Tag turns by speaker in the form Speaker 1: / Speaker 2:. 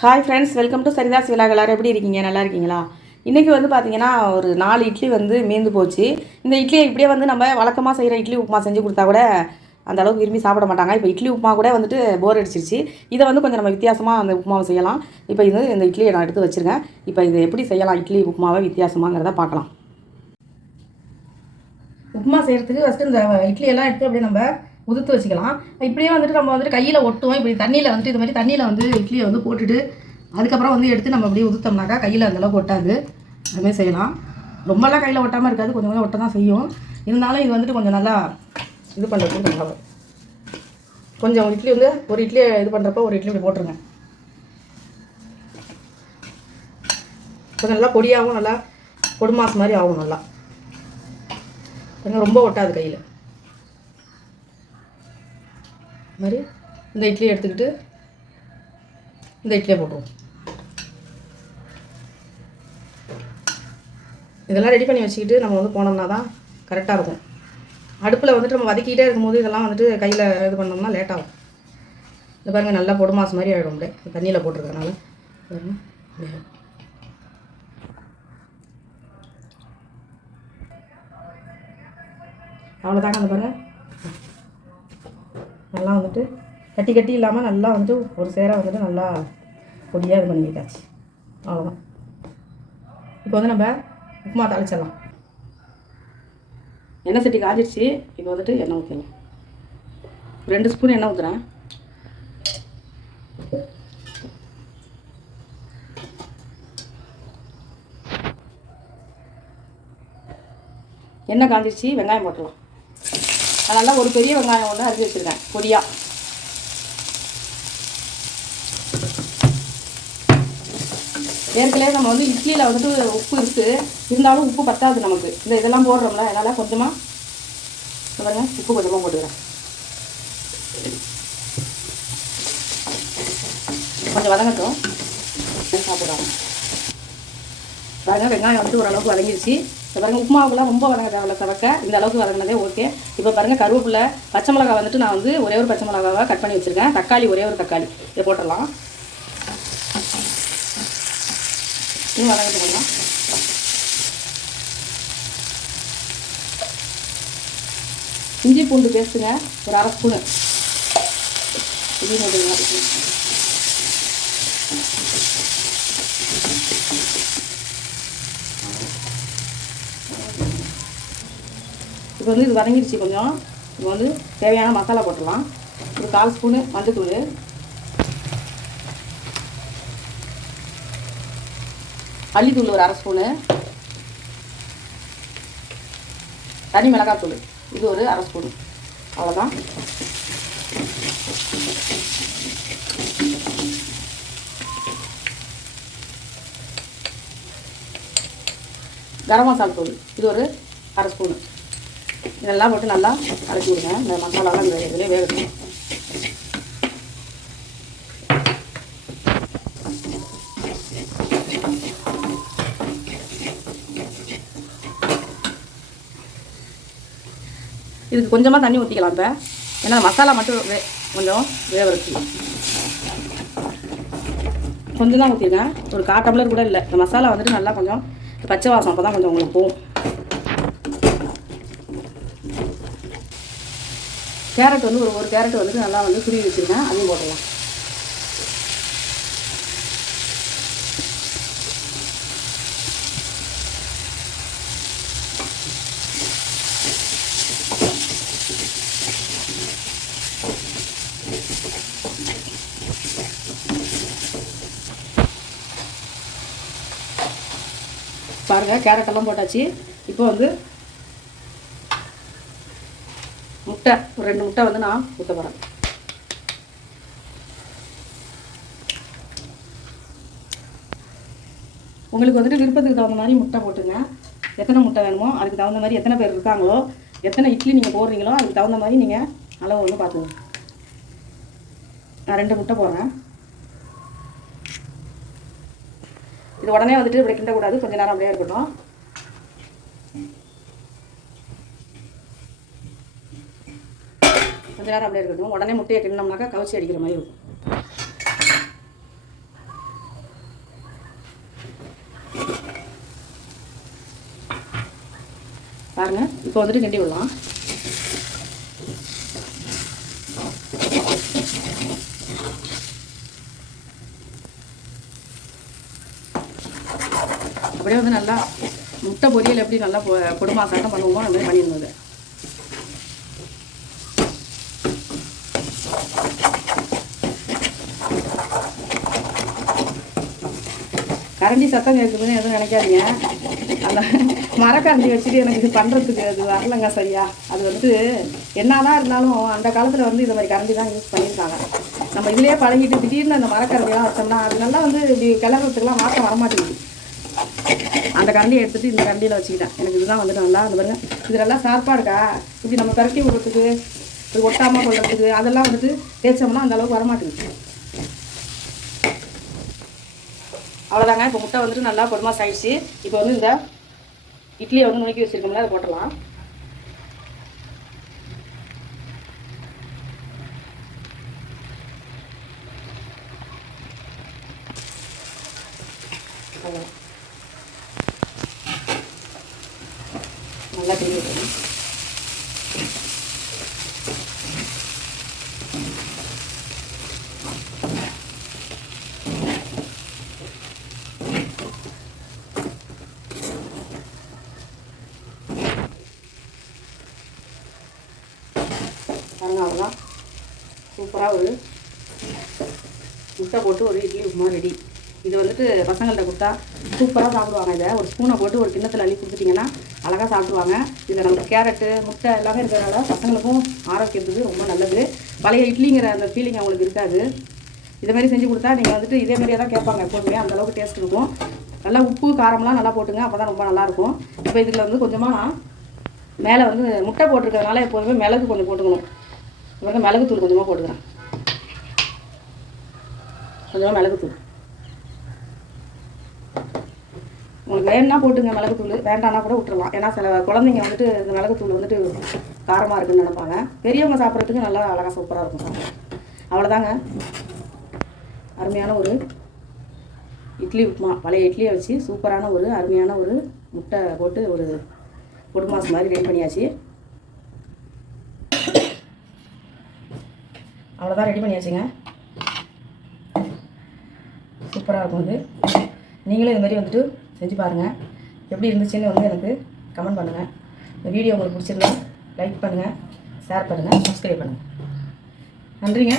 Speaker 1: Hi friends welcome to Saritha's விழா எப்படி இருக்கீங்க? நல்லா இருக்கீங்களா? இன்றைக்கி வந்து பார்த்தீங்கன்னா ஒரு நாலு இட்லி வந்து மீந்து போச்சு. இந்த இட்லியை இப்படியே வந்து நம்ம வழக்கமாக செய்கிற இட்லி உப்புமா செஞ்சு கொடுத்தா கூட அந்த அளவுக்கு விரும்பி சாப்பிட மாட்டாங்க. இப்போ இட்லி உப்புமா கூட வந்துட்டு போர் அடிச்சிருச்சு. இதை வந்து கொஞ்சம் நம்ம வித்தியாசமாக அந்த உப்புமாவை செய்யலாம். இப்போ இது இந்த இட்லியை நான் எடுத்து வச்சுருக்கேன். இப்போ இது எப்படி செய்யலாம்? இட்லி உப்புமாவை வித்தியாசமாங்கிறத பார்க்கலாம். உப்புமா செய்கிறதுக்கு ஃபஸ்ட்டு இந்த இட்லியெல்லாம் எடுத்து அப்படியே நம்ம உதுத்து வச்சுக்கலாம். இப்படியே வந்துட்டு நம்ம வந்துட்டு கையில் ஒட்டுவோம். இப்படி தண்ணியில் வந்துட்டு இது மாதிரி தண்ணியில் வந்து இட்லியை வந்து போட்டுட்டு அதுக்கப்புறம் வந்து எடுத்து நம்ம அப்படியே உதுத்தோம்னாக்கா கையில் அந்தளவுக்கு ஒட்டாது. அதுமாதிரி செய்யலாம். ரொம்பலாம் கையில் ஒட்டாமல் இருக்காது. கொஞ்சம் கொஞ்சம் ஒட்ட தான் செய்யும். இருந்தாலும் இது வந்துட்டு கொஞ்சம் நல்லா இது பண்ணுறது நல்லா கொஞ்சம் இட்லி வந்து ஒரு இட்லி இது பண்ணுறப்போ ஒரு இட்லி இப்படி போட்டுருங்க. கொஞ்சம் நல்லா பொடியாகவும் நல்லா பொடுமாசு மாதிரி ஆகும் நல்லா. கொஞ்சம் ரொம்ப ஒட்டாது கையில். மாதிரி இந்த இட்லியை எடுத்துக்கிட்டு இந்த இட்லியை போட்டுருவோம். இதெல்லாம் ரெடி பண்ணி வச்சுக்கிட்டு நம்ம வந்து போனோம்னா தான் கரெக்டாக இருக்கும். அடுப்பில் வந்துட்டு நம்ம வதக்கிட்டே இருக்கும்போது இதெல்லாம் வந்துட்டு கையில் இது பண்ணோம்னா லேட்டாகும் இந்த பாருங்கள் நல்லா பொடு மாசு மாதிரி ஆகிடும் அப்படியே. தண்ணியில் போட்டிருக்கறனால பாருங்க அவ்வளோதாங்க அந்த பாருங்கள் நல்லா வந்துட்டு கட்டி கட்டி இல்லாமல் நல்லா வந்துட்டு ஒரு சேராக வந்துட்டு நல்லா பொடியாக இது பண்ணிக்கிட்டாச்சு. அவ்வளோதான் இப்போ வந்து நம்ம உப்புமா தாளிச்சிடலாம். எண்ணெய் சட்டி காஞ்சிருச்சு. இப்போ வந்துட்டு எண்ணெய் ஊற்றலாம் ரெண்டு ஸ்பூன் எண்ணெய் ஊற்றுறேன் எண்ணெய் காஞ்சிருச்சு. வெங்காயம் போட்டலாம் அதனால ஒரு பெரிய வெங்காயம் ஒன்று அரிஞ்சு வச்சுருக்கேன். பொடியாக ஏற்கனவே நம்ம வந்து இட்லியில் வந்துட்டு உப்பு இருக்குது இருந்தாலும் உப்பு பத்தாது நமக்கு. இந்த இதெல்லாம் போடுறோம்ல அதனால் கொஞ்சமாக சொல்லுங்கள் பாருங்க உப்பு கொஞ்சமாக போட்டுக்கிறேன். கொஞ்சம் வதங்கட்டும். சாப்பிட்றாங்க பாருங்கள் வெங்காயம் வந்துட்டு ஓரளவுக்கு வதங்கிருச்சு. இப்போ பாருங்க. உப்புமாவுக்குலாம் ரொம்ப வதங்க தேவையில்ல சவக்க இந்த அளவுக்கு வதங்கினதே ஓகே இப்போ பாருங்கள் கருவேப்பிலை பச்சை மிளகா வந்துட்டு நான் வந்து ஒரே ஒரு பச்சை மிளகாவாக கட் பண்ணி வச்சுருக்கேன். தக்காளி ஒரே ஒரு தக்காளி. இதை போட்டுடலாம். இன்னும் வதங்கிட்டு கொஞ்சம் இஞ்சி பூண்டு பேஸ்ட்டுங்க ஒரு அரை ஸ்பூனு இஞ்சி பூண்டு அரை ஸ்பூன் இப்போ வந்து இது வதங்கிடுச்சு கொஞ்சம். இப்போ வந்து தேவையான மசாலா போட்டுடலாம். ஒரு கால் ஸ்பூனு மஞ்சத்தூள். மல்லித்தூள் ஒரு அரை ஸ்பூனு. தனி மிளகாத்தூள். இது ஒரு அரை ஸ்பூனு. அவ்வளோதான் கரம் மசாலா தூள். இது ஒரு அரை ஸ்பூனு. இதெல்லாம் போட்டு நல்லா அரைச்சி விடுங்க. இந்த மசாலாலாம் இந்த இதிலே வேகணும் இதுக்கு கொஞ்சமாக தண்ணி ஊற்றிக்கலாம் இப்போ. ஏன்னா மசாலா மட்டும் வே கொஞ்சம் வேக கொஞ்சம் தான் ஊற்றிருக்கேன் ஒரு கா டம்ளர் கூட இல்லை. இந்த மசாலா வந்துட்டு நல்லா கொஞ்சம் பச்சை வாசம் அப்போ தான் கொஞ்சம் உங்களுக்கு போகும். கேரட் வந்து ஒரு ஒரு கேரட் வந்துட்டு நல்லா வந்து துருவி வச்சுருக்கேன். அதையும் போடலாம் பாருங்கள் கேரட்டெல்லாம் போட்டாச்சு. இப்போ வந்து முட்டை ஒரு ரெண்டு முட்டை வந்து நான் ஊற்ற போகிறேன் உங்களுக்கு வந்துட்டு விருப்பத்துக்கு தகுந்த மாதிரி முட்டை போட்டுங்க. எத்தனை முட்டை வேணுமோ அதுக்கு தகுந்த மாதிரி எத்தனை பேர் இருக்காங்களோ எத்தனை இட்லி நீங்கள் போடுறீங்களோ அதுக்கு தகுந்த மாதிரி நீங்கள் அளவு வந்து பார்த்துங்க நான் ரெண்டு முட்டை போடுறேன். இது உடனே வந்துட்டு இப்படி கிண்டக்கூடாது. கொஞ்சம் நேரம் அப்படியே இருக்கட்டும். கொஞ்ச நேரம் அப்படியே இருக்கட்டும். உடனே முட்டையை கிண்டினோம்னாக்கா கவுச்சி அடிக்கிற மாதிரி இருக்கும். பாருங்கள் இப்போ வந்துட்டு கிண்டி விடலாம். அப்படியே வந்து நல்லா முட்டை பொரியல் எப்படி நல்லா பொடுமா சாட்டம் பண்ணுவோமோ அந்த பண்ணியிருந்தது கரண்டி சத்தம் கேட்குதுன்னு எதுவும் நினைக்காதீங்க. அந்த மரக்கரண்டி வச்சுட்டு எனக்கு இது பண்ணுறதுக்கு அது வரலங்க சரியா. அது வந்து என்னதான் இருந்தாலும் அந்த காலத்தில் வந்து இந்த மாதிரி கரண்டி தான் யூஸ் பண்ணியிருக்காங்க. நம்ம இதுலேயே பழகிட்டு திடீர்னு அந்த மரக்கரண்டிலாம் வச்சோம்னா அது நல்லா வந்து இப்படி கிளறதுக்குலாம் மாற்றம் வரமாட்டேங்குது. அந்த கரண்டியை எடுத்துகிட்டு இந்த கரண்டியில் வச்சுக்கிட்டேன். எனக்கு இதுதான் வந்துட்டு நல்லா அந்த பாருங்கள் இது நல்லா ஷார்ப்பாக இருக்கா? இப்படி நம்ம பரட்டி விடுறதுக்கு இது ஒட்டாமல் கொள்றதுக்கு அதெல்லாம் வந்துட்டு தேய்ச்சோம்னா அந்த அளவுக்கு வரமாட்டேங்குது. அவ்வளோதாங்க இப்போ முட்டை வந்துட்டு நல்லா பொறுமாஸ் சாயிடுச்சு இப்போ வந்து இந்த இட்லியை வந்து நுணுக்கி வச்சுருக்கோம்ல அதை போட்டுடலாம். நல்லா தெரியும் விட்டுருங்க பாருங்க அவ்வளோதான் சூப்பராக ஒரு முட்டை போட்டு ஒரு இட்லி உப்புமா ரெடி இது வந்துட்டு பசங்கள்கிட்ட கொடுத்தா சூப்பராக சாப்பிடுவாங்க இதை. ஒரு ஸ்பூனை போட்டு ஒரு கிண்ணத்தில் அள்ளி கொடுத்துட்டிங்கன்னா அழகாக சாப்பிடுவாங்க. இதில் நம்ம கேரட்டு முட்டை எல்லாமே இருக்கிறதுனால பசங்களுக்கும் ஆரோக்கியத்துக்கு ரொம்ப நல்லது. பழைய இட்லிங்கிற அந்த ஃபீலிங் அவங்களுக்கு இருக்காது. இதை மாதிரி செஞ்சு கொடுத்தா நீங்கள் வந்துட்டு இதே மாதிரியே தான் கேட்பாங்க எப்போதுமே. அந்த அளவுக்கு டேஸ்ட் இருக்கும். நல்லா உப்பு காரம்லாம் நல்லா போட்டுங்க. அப்போ தான் ரொம்ப நல்லாயிருக்கும் இப்போ இதில் வந்து கொஞ்சமாக மேலே வந்து முட்டை போட்டிருக்கிறதுனால எப்போதுமே மிளகு கொஞ்சம் போட்டுக்கணும். இவங்க மிளகுத்தூள் கொஞ்சமாக போட்டுக்கிறேன். கொஞ்சமாக மிளகுத்தூள் உங்களுக்கு வேணும்னா போட்டுங்க மிளகுத்தூள் வேண்டாம்னா கூட விட்டுறலாம். ஏன்னா சில குழந்தைங்க வந்துட்டு இந்த மிளகுத்தூள் வந்துட்டு காரமாக இருக்குன்னு நினைப்பாங்க. பெரியவங்க சாப்பிட்றதுக்கு நல்லா அழகாக சூப்பராக இருக்கும் சாப்பிட அவ்வளோதாங்க அருமையான ஒரு இட்லி உப்புமா. பழைய இட்லியை வச்சு சூப்பரான ஒரு அருமையான ஒரு முட்டை போட்டு ஒரு பொடு மாதிரி ரெடி பண்ணியாச்சு. அவ்வளோதான் ரெடி பண்ணியாச்சுங்க. சூப்பராக இருக்கும் இது. நீங்களும் இதுமாரி வந்துட்டு செஞ்சு பாருங்கள் எப்படி இருந்துச்சுன்னு வந்து எனக்கு கமெண்ட் பண்ணுங்கள் இந்த வீடியோ உங்களுக்கு பிடிச்சிருந்தா லைக் பண்ணுங்கள் ஷேர் பண்ணுங்கள் சப்ஸ்கிரைப் பண்ணுங்கள் நன்றிங்க.